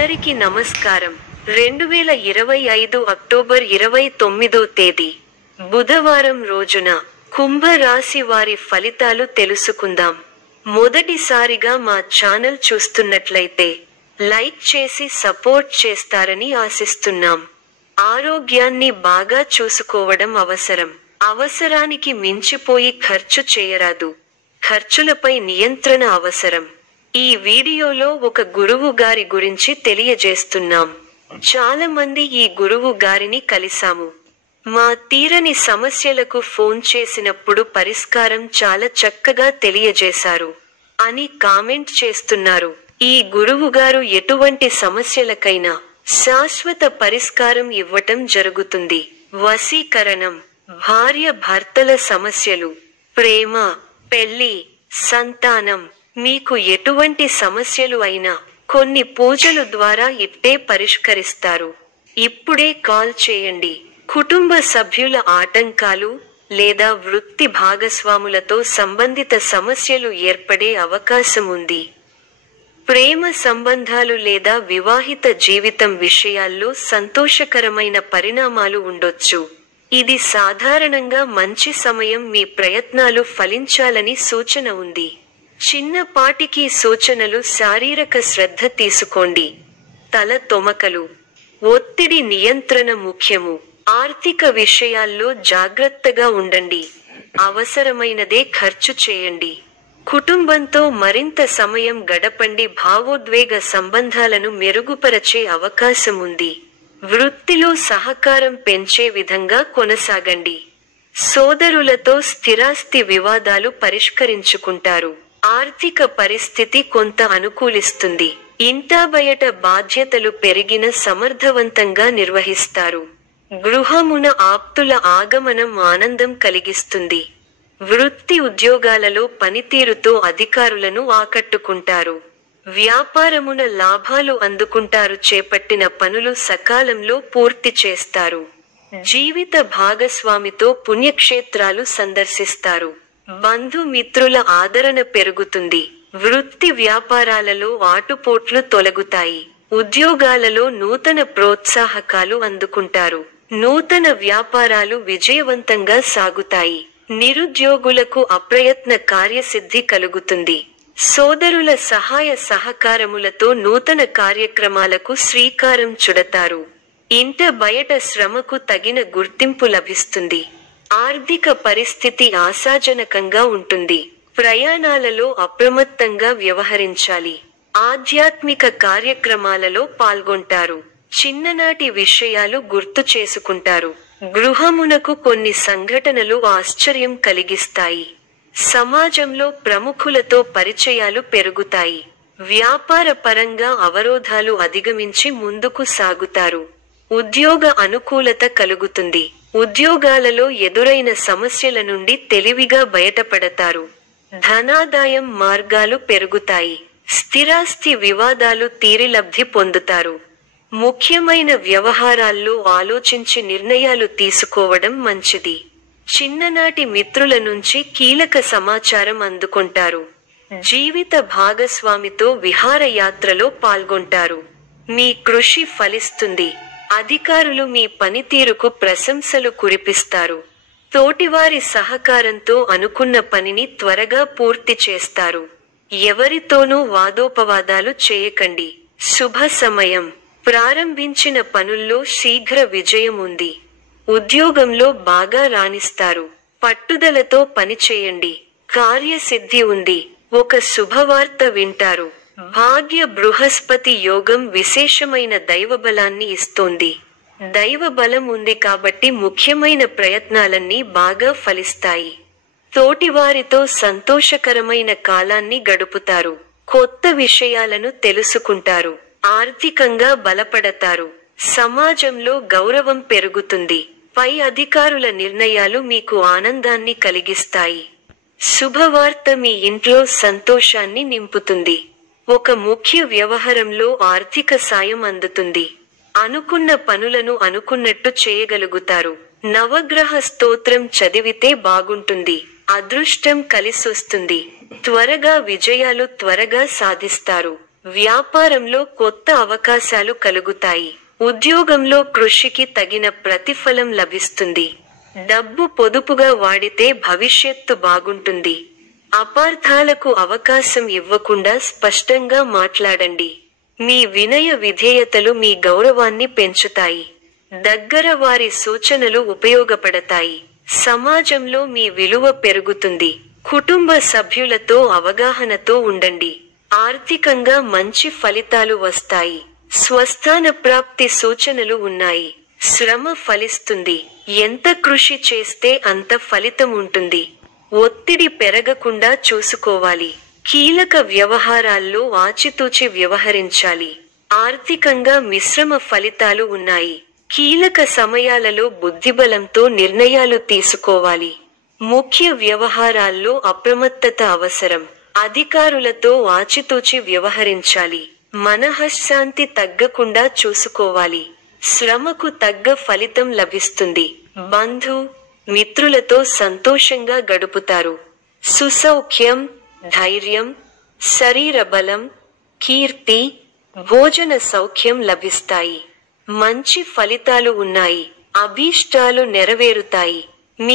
అందరికీ నమస్కారం. 2025 అక్టోబర్ 29వ తేదీ బుధవారం రోజున కుంభ రాశి వారి ఫలితాలు తెలుసుకుందాం. మొదటిసారిగా మా ఛానల్ చూస్తున్నట్లయితే లైక్ చేసి సపోర్ట్ చేస్తారని ఆశిస్తున్నాం. ఆరోగ్యాన్ని బాగా చూసుకోవడం అవసరం. అవసరానికి మించిపోయి ఖర్చు చేయరాదు. ఖర్చులపై నియంత్రణ అవసరం. ఈ వీడియోలో ఒక గురువు గారి గురించి తెలియజేస్తున్నాం. చాలా మంది ఈ గురువు గారిని కలిసాము. మా తీరని సమస్యలకు ఫోన్ చేసినప్పుడు పరిష్కారం చాలా చక్కగా తెలియజేశారు అని కామెంట్ చేస్తున్నారు. ఈ గురువు గారు ఎటువంటి సమస్యలకైనా శాశ్వత పరిష్కారం ఇవ్వటం జరుగుతుంది. వశీకరణం, భార్య భర్తల సమస్యలు, ప్రేమ, పెళ్లి, సంతానం, మీకు ఎటువంటి సమస్యలు అయినా కొన్ని పూజలు ద్వారా ఇట్టే పరిష్కరిస్తారు. ఇప్పుడే కాల్ చేయండి. కుటుంబ సభ్యుల ఆటంకాలు లేదా వృత్తి భాగస్వాములతో సంబంధిత సమస్యలు ఏర్పడే అవకాశం ఉంది. ప్రేమ సంబంధాలు లేదా వివాహిత జీవితం విషయాల్లో సంతోషకరమైన పరిణామాలు ఉండొచ్చు. ఇది సాధారణంగా మంచి సమయం. మీ ప్రయత్నాలు ఫలించాలని సూచన ఉంది. చిన్నపాటికి సూచనలు: శారీరక శ్రద్ధ తీసుకోండి. తల తొమకలు, ఒత్తిడి నియంత్రణ ముఖ్యము. ఆర్థిక విషయాల్లో జాగ్రత్తగా ఉండండి. అవసరమైనదే ఖర్చు చేయండి. కుటుంబంతో మరింత సమయం గడపండి. భావోద్వేగ సంబంధాలను మెరుగుపరచే అవకాశం ఉంది. వృత్తిలో సహకారం పెంచే విధంగా కొనసాగండి. సోదరులతో స్థిరాస్తి వివాదాలు పరిష్కరించుకుంటారు. ఆర్థిక పరిస్థితి కొంత అనుకూలిస్తుంది. ఇంటా బయట బాధ్యతలు పెరిగిన సమర్థవంతంగా నిర్వహిస్తారు. గృహమున ఆప్తుల ఆగమనం ఆనందం కలిగిస్తుంది. వృత్తి ఉద్యోగాలలో పనితీరుతో అధికారులను ఆకట్టుకుంటారు. వ్యాపారమున లాభాలు అందుకుంటారు. చేపట్టిన పనులు సకాలంలో పూర్తి చేస్తారు. జీవిత భాగస్వామితో పుణ్యక్షేత్రాలు సందర్శిస్తారు. బంధుమిత్రుల ఆదరణ పెరుగుతుంది. వృత్తి వ్యాపారాలలో ఆటుపోట్లు తొలగుతాయి. ఉద్యోగాలలో నూతన ప్రోత్సాహకాలు అందుకుంటారు. నూతన వ్యాపారాలు విజయవంతంగా సాగుతాయి. నిరుద్యోగులకు అప్రయత్న కార్యసిద్ధి కలుగుతుంది. సోదరుల సహాయ సహకారములతో నూతన కార్యక్రమాలకు శ్రీకారం చుడతారు. ఇంట బయట శ్రమకు తగిన గుర్తింపు లభిస్తుంది. ఆర్థిక పరిస్థితి ఆశాజనకంగా ఉంటుంది. ప్రయాణాలలో అప్రమత్తంగా వ్యవహరించాలి. ఆధ్యాత్మిక కార్యక్రమాలలో పాల్గొంటారు. చిన్ననాటి విషయాలు గుర్తు చేసుకుంటారు. గృహమునకు కొన్ని సంఘటనలు ఆశ్చర్యం కలిగిస్తాయి. సమాజంలో ప్రముఖులతో పరిచయాలు పెరుగుతాయి. వ్యాపార పరంగా అవరోధాలు అధిగమించి ముందుకు సాగుతారు. ఉద్యోగ అనుకూలత కలుగుతుంది. ఉద్యోగాలలో ఎదురైన సమస్యల నుండి తెలివిగా బయటపడతారు. ధనాదాయం మార్గాలు పెరుగుతాయి. స్థిరాస్తి వివాదాలు తీరి లబ్ధి పొందుతారు. ముఖ్యమైన వ్యవహారాల్లో ఆలోచించి నిర్ణయాలు తీసుకోవడం మంచిది. చిన్ననాటి మిత్రుల నుంచి కీలక సమాచారం అందుకుంటారు. జీవిత భాగస్వామితో విహారయాత్రలో పాల్గొంటారు. మీ కృషి ఫలిస్తుంది. అధికారులు మీ పనితీరుకు ప్రశంసలు కురిపిస్తారు. తోటివారి సహకారంతో అనుకున్న పనిని త్వరగా పూర్తి చేస్తారు. ఎవరితోనూ వాదోపవాదాలు చేయకండి. శుభ సమయం. ప్రారంభించిన పనుల్లో శీఘ్ర విజయం ఉంది. ఉద్యోగంలో బాగా రాణిస్తారు. పట్టుదలతో పనిచేయండి. కార్యసిద్ధి ఉంది. ఒక శుభవార్త వింటారు. భాగ్య బృహస్పతి యోగం విశేషమైన దైవబలాన్ని ఇస్తోంది. దైవబలం ఉంది కాబట్టి ముఖ్యమైన ప్రయత్నాలన్నీ బాగా ఫలిస్తాయి. తోటివారితో సంతోషకరమైన కాలాన్ని గడుపుతారు. కొత్త విషయాలను తెలుసుకుంటారు. ఆర్థికంగా బలపడతారు. సమాజంలో గౌరవం పెరుగుతుంది. పై అధికారుల నిర్ణయాలు మీకు ఆనందాన్ని కలిగిస్తాయి. శుభవార్త మీ ఇంట్లో సంతోషాన్ని నింపుతుంది. ఒక ముఖ్య వ్యవహారంలో ఆర్థిక సాయం అందుతుంది. అనుకున్న పనులను అనుకున్నట్టు చేయగలుగుతారు. నవగ్రహ స్తోత్రం చదివితే బాగుంటుంది. అదృష్టం కలిసొస్తుంది. త్వరగా విజయాలు సాధిస్తారు. వ్యాపారంలో కొత్త అవకాశాలు కలుగుతాయి. ఉద్యోగంలో కృషికి తగిన ప్రతిఫలం లభిస్తుంది. డబ్బు పొదుపుగా వాడితే భవిష్యత్తు బాగుంటుంది. అపార్థాలకు అవకాశం ఇవ్వకుండా స్పష్టంగా మాట్లాడండి. మీ వినయ విధేయతలు మీ గౌరవాన్ని పెంచుతాయి. దగ్గర వారి సూచనలు ఉపయోగపడతాయి. సమాజంలో మీ విలువ పెరుగుతుంది. కుటుంబ సభ్యులతో అవగాహనతో ఉండండి. ఆర్థికంగా మంచి ఫలితాలు వస్తాయి. స్వస్థాన ప్రాప్తి సూచనలు ఉన్నాయి. శ్రమ ఫలిస్తుంది. ఎంత కృషి చేస్తే అంత ఫలితం ఉంటుంది. ఒత్తిడి పెరగకుండా చూసుకోవాలి. కీలక వ్యవహారాల్లో ఆచితూచి వ్యవహరించాలి. ఆర్థికంగా మిశ్రమ ఫలితాలు ఉన్నాయి. కీలక సమయాలలో బుద్ధిబలంతో నిర్ణయాలు తీసుకోవాలి. ముఖ్య వ్యవహారాల్లో అప్రమత్తత అవసరం. అధికారులతో ఆచితూచి వ్యవహరించాలి. మనఃశాంతి తగ్గకుండా చూసుకోవాలి. శ్రమకు తగ్గ ఫలితం లభిస్తుంది. బంధు మిత్రులతో సంతోషంగా గడుపుతారు. సుసౌఖ్యం, ధైర్యం, శరీర బలం, కీర్తి, భోజన సౌఖ్యం లభిస్తాయి. మంచి ఫలితాలు ఉన్నాయి. అభీష్టాలు నెరవేరుతాయి.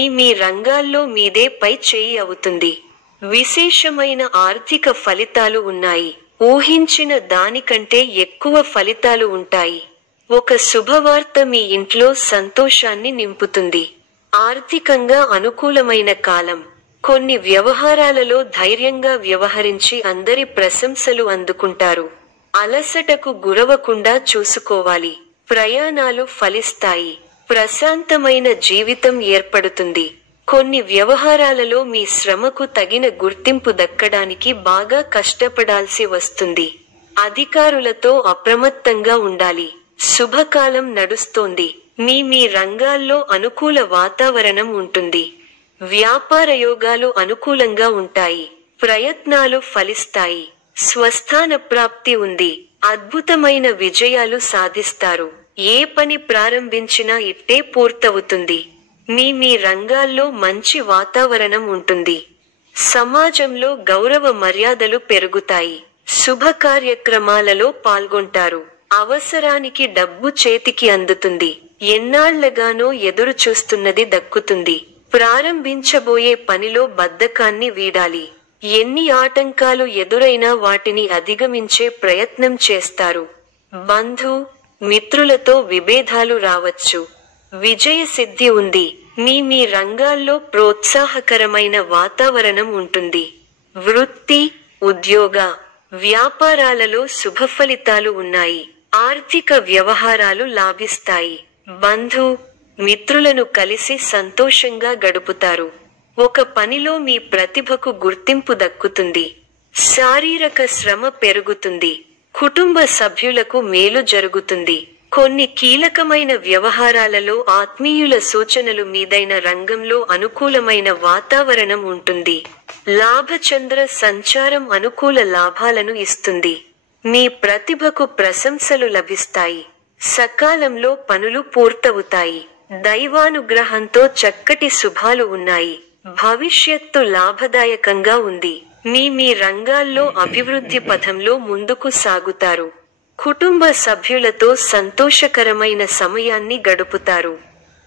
మీ రంగాల్లో మీదే పై చేయి అవుతుంది. విశేషమైన ఆర్థిక ఫలితాలు ఉన్నాయి. ఊహించిన దానికంటే ఎక్కువ ఫలితాలు ఉంటాయి. ఒక శుభవార్త మీ ఇంట్లో సంతోషాన్ని నింపుతుంది. ఆర్థికంగా అనుకూలమైన కాలం. కొన్ని వ్యవహారాలలో ధైర్యంగా వ్యవహరించి అందరి ప్రశంసలు అందుకుంటారు. అలసటకు గురవకుండా చూసుకోవాలి. ప్రయాణాలు ఫలిస్తాయి. ప్రశాంతమైన జీవితం ఏర్పడుతుంది. కొన్ని వ్యవహారాలలో మీ శ్రమకు తగిన గుర్తింపు దక్కడానికి బాగా కష్టపడాల్సి వస్తుంది. అధికారులతో అప్రమత్తంగా ఉండాలి. శుభకాలం నడుస్తోంది. మీ రంగాల్లో అనుకూల వాతావరణం ఉంటుంది. వ్యాపార యోగాలు అనుకూలంగా ఉంటాయి. ప్రయత్నాలు ఫలిస్తాయి. స్వస్థాన ప్రాప్తి ఉంది. అద్భుతమైన విజయాలు సాధిస్తారు. ఏ పని ప్రారంభించినా ఇట్టే పూర్తవుతుంది. మీ రంగాల్లో మంచి వాతావరణం ఉంటుంది. సమాజంలో గౌరవ మర్యాదలు పెరుగుతాయి. శుభ కార్యక్రమాలలో పాల్గొంటారు. అవసరానికి డబ్బు చేతికి అందుతుంది. ఎన్నాళ్లగానో ఎదురు చూస్తున్నది దక్కుతుంది. ప్రారంభించబోయే పనిలో బద్ధకాన్ని వీడాలి. ఎన్ని ఆటంకాలు ఎదురైనా వాటిని అధిగమించే ప్రయత్నం చేస్తారు. బంధు మిత్రులతో విభేదాలు రావచ్చు. విజయ సిద్ధి ఉంది. మీ రంగాల్లో ప్రోత్సాహకరమైన వాతావరణం ఉంటుంది. వృత్తి, ఉద్యోగ, వ్యాపారాలలో శుభఫలితాలు ఉన్నాయి. ఆర్థిక వ్యవహారాలు లాభిస్తాయి. బంధు మిత్రులను కలిసి సంతోషంగా గడుపుతారు. ఒక పనిలో మీ ప్రతిభకు గుర్తింపు దక్కుతుంది. శారీరక శ్రమ పెరుగుతుంది. కుటుంబ సభ్యులకు మేలు జరుగుతుంది. కొన్ని కీలకమైన వ్యవహారాలలో ఆత్మీయుల సూచనలు మీదైన రంగంలో అనుకూలమైన వాతావరణం ఉంటుంది. లాభచంద్ర సంచారం అనుకూల లాభాలను ఇస్తుంది. మీ ప్రతిభకు ప్రశంసలు లభిస్తాయి. సకాలంలో పనులు పూర్తవుతాయి. దైవానుగ్రహంతో చక్కటి శుభాలు ఉన్నాయి. భవిష్యత్తు లాభదాయకంగా ఉంది. మీ రంగాల్లో అభివృద్ధి పథంలో ముందుకు సాగుతారు. కుటుంబ సభ్యులతో సంతోషకరమైన సమయాన్ని గడుపుతారు.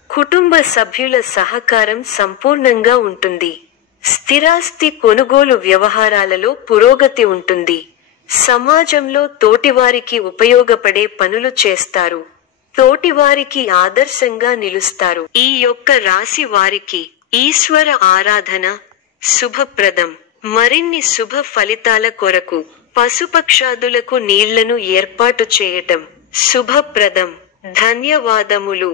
కుటుంబ సభ్యుల సహకారం సంపూర్ణంగా ఉంటుంది. స్థిరాస్తి కొనుగోలు వ్యవహారాలలో పురోగతి ఉంటుంది. సమాజంలో తోటివారికి ఉపయోగపడే పనులు చేస్తారు. తోటివారికి ఆదర్శంగా నిలుస్తారు. ఈ యొక్క రాశి వారికి ఈశ్వర ఆరాధన శుభప్రదం. మరిన్ని శుభ ఫలితాల కొరకు పశుపక్షాదులకు నీళ్లను ఏర్పాటు చేయటం శుభప్రదం. ధన్యవాదములు.